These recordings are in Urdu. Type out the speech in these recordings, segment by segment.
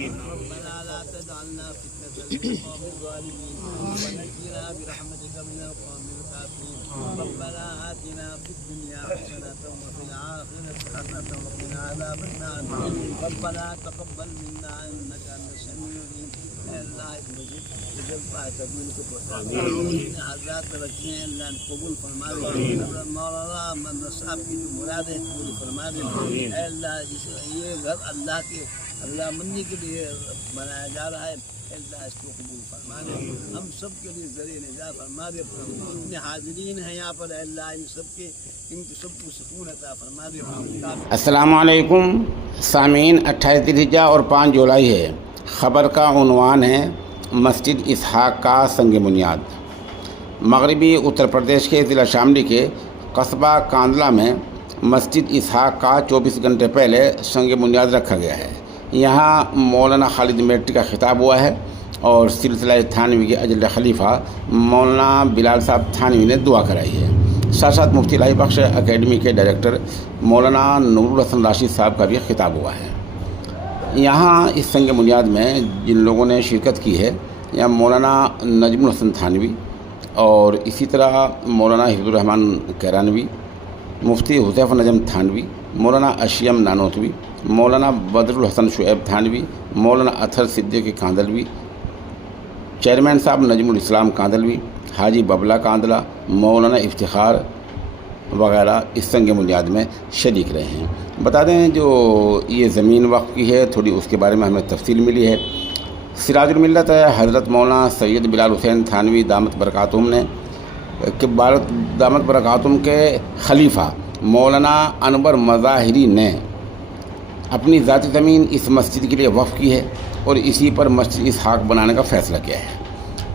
ربنا لا تجعلنا فتنة للقوم الظالمين ونجنا برحمتك من القوم الكافرين. ربنا آتنا في الدنيا حسنة وفي الآخرة حسنة وقنا عذاب النار. ربنا تقبل منا إنك أنت السميع العليم. اللہ ایک مجھے جذبہ تقبل کو پہنچا حضرات رکھے ہیں، اللہ قبول فرما دے. مولانا محمد صاحب کی جو مرادیں قبول فرما دے. اے اللہ یہ گھر اللہ کے اللہ منی کے لیے بنایا جا رہا ہے، اللہ اس کو قبول فرما دے. ہم سب کے لیے ذریعہ نجات فرما دے. اتنے حاضرین ہیں یہاں پر، اللہ ان کے سب کو سکون عطا فرما دے. السلام علیکم سامعین، 28 ذی الحجہ اور 5 جولائی ہے. خبر کا عنوان ہے مسجد اسحاق کا سنگ بنیاد. مغربی اتر پردیش کے ضلع شاملی کے قصبہ کاندلہ میں مسجد اسحاق کا 24 گھنٹے پہلے سنگ بنیاد رکھا گیا ہے. یہاں مولانا خالد میٹری کا خطاب ہوا ہے اور سلسلہ تھانوی کے اجل خلیفہ مولانا بلال صاحب تھانوی نے دعا کرائی ہے. ساتھ ساتھ مفتی الہی بخش اکیڈمی کے ڈائریکٹر مولانا نور الحسن راشد صاحب کا بھی خطاب ہوا ہے. یہاں اس سنگ بنیاد میں جن لوگوں نے شرکت کی ہے، یہاں مولانا نجم الحسن تھانوی اور اسی طرح مولانا حفظ الرحمن کیرانوی، مفتی حذیفہ نجم تھانوی، مولانا اشیم نانوتوی، مولانا بدر الحسن شعیب تھانوی، مولانا اطہر صدیقی کاندلوی، چیئرمین صاحب نجم الاسلام کاندلوی، حاجی ببلا کاندلہ، مولانا افتخار وغیرہ اس سنگ بنیاد میں شریک رہے ہیں. بتا دیں جو یہ زمین وقف کی ہے، تھوڑی اس کے بارے میں ہمیں تفصیل ملی ہے. سراج الملت حضرت مولانا سید بلال حسین تھانوی دامت برکاتہم نے کہ دامت برکاتہم کے خلیفہ مولانا انور مظاہری نے اپنی ذاتی زمین اس مسجد کے لیے وقف کی ہے اور اسی پر مسجد اسحاق بنانے کا فیصلہ کیا ہے.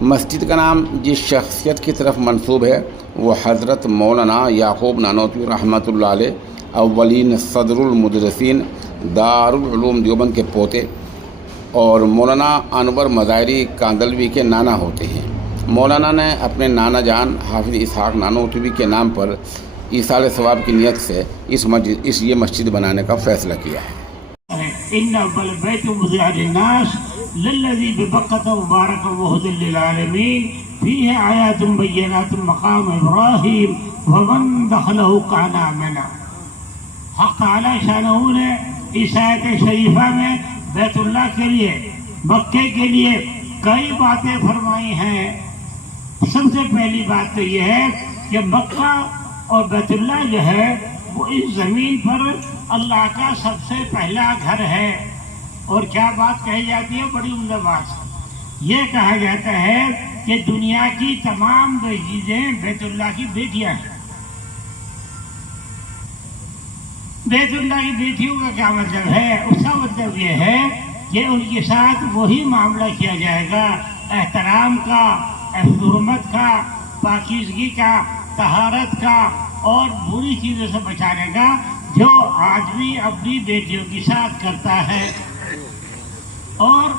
مسجد کا نام جس شخصیت کی طرف منسوب ہے وہ حضرت مولانا یعقوب نانوتوی رحمۃ اللہ علیہ، اولین صدر المدرسین دارالعلوم دیوبند کے پوتے اور مولانا انور مظاہری کاندلوی کے نانا ہوتے ہیں. مولانا نے اپنے نانا جان حافظ اسحاق نانوتوی کے نام پر ایصال ثواب کی نیت سے یہ مسجد بنانے کا فیصلہ کیا ہے. ان اول بیت وضع للناس للذی ببکۃ مبارک وہدی للعالمین فیہ آیات بینات مقام ابراہیم ومن دخلہ کان آمنا. حق تعالی شانہ نے اس آیت شریفہ میں بیت اللہ کے لیے، مکے کے لیے کئی باتیں فرمائی ہیں. سب سے پہلی بات تو یہ ہے کہ مکہ اور بیت اللہ جو ہے وہ اس زمین پر اللہ کا سب سے پہلا گھر ہے. اور کیا بات کہی جاتی ہے، بڑی عمدہ بات. یہ کہا جاتا ہے کہ دنیا کی تمام چیزیں بیت اللہ کی بیٹیاں ہیں. بیت اللہ کی بیٹیوں کا کیا مطلب ہے؟ اس کا مطلب یہ ہے کہ ان کے ساتھ وہی معاملہ کیا جائے گا، احترام کا، حرمت کا، پاکیزگی کا، طہارت کا اور بری چیزوں سے بچانے کا جو آدمی اپنی بیٹیوں کے ساتھ کرتا ہے. اور